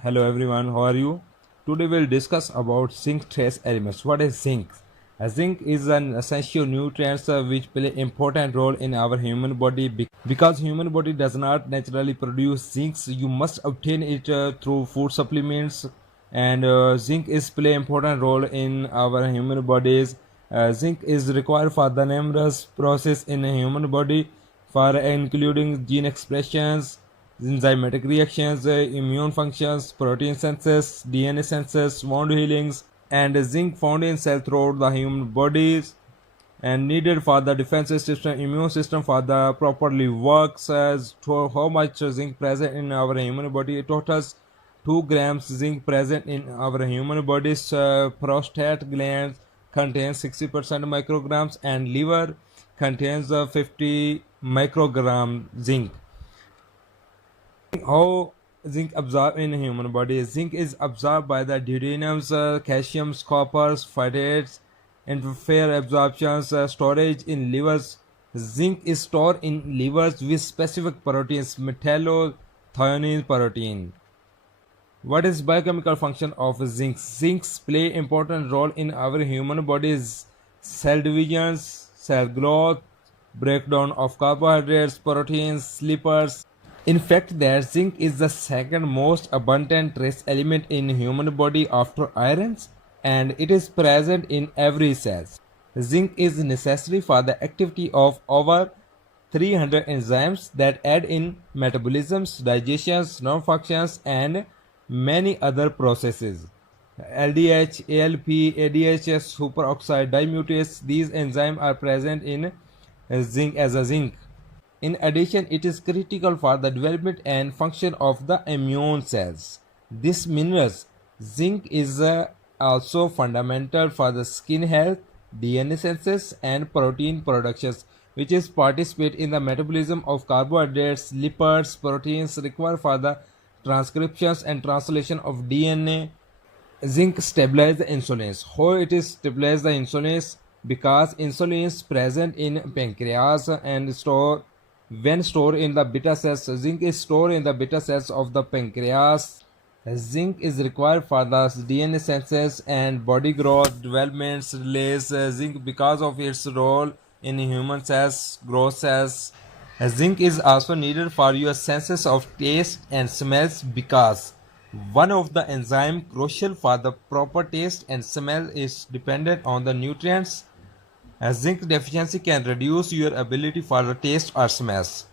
Hello everyone, how are you? Today we'll discuss about zinc trace elements. What is zinc? Zinc is an essential nutrient which play important role in our human body because human body does not naturally produce zinc. You must obtain it through food supplements, and zinc is play important role in our human bodies. Zinc is required for the numerous process in a human body, for including gene expressions, enzymatic reactions, immune functions, protein synthesis, DNA synthesis, wound healings, and zinc found in cells throughout the human bodies and needed for the defensive system, immune system for the properly works. As to how much zinc present in our human body, it totals 2 grams zinc present in our human body's prostate glands contains 60% micrograms, and liver contains 50 microgram zinc. How zinc absorbed in human body? Zinc is absorbed by the duodenums, calciums, coppers, phytates, and fair absorptions, storage in livers. Zinc is stored in livers with specific proteins, metallothionein protein. What is biochemical function of zinc? Zincs play important role in our human body's cell divisions, cell growth, breakdown of carbohydrates, proteins, lipids. In fact, that zinc is the second most abundant trace element in human body after irons, and it is present in every cell. Zinc is necessary for the activity of over 300 enzymes that aid in metabolisms, digestions, nerve functions, and many other processes. LDH, ALP, ADH, superoxide dismutase, these enzymes are present in zinc as a zinc. In addition, it is critical for the development and function of the immune cells. This minerals, zinc is also fundamental for the skin health, DNA synthesis, and protein productions, which is participate in the metabolism of carbohydrates, lipids, proteins required for the transcriptions and translation of DNA. Zinc stabilizes the insulin. How it is stabilize the insulin? Because insulin is present in pancreas and stored in the beta cells. Zinc is stored in the beta cells of the pancreas. Zinc is required for the DNA synthesis and body growth, development, release. Zinc because of its role in human cells, growth cells. Zinc is also needed for your senses of taste and smells because one of the enzymes crucial for the proper taste and smell is dependent on the nutrients. A zinc deficiency can reduce your ability for the taste or smells.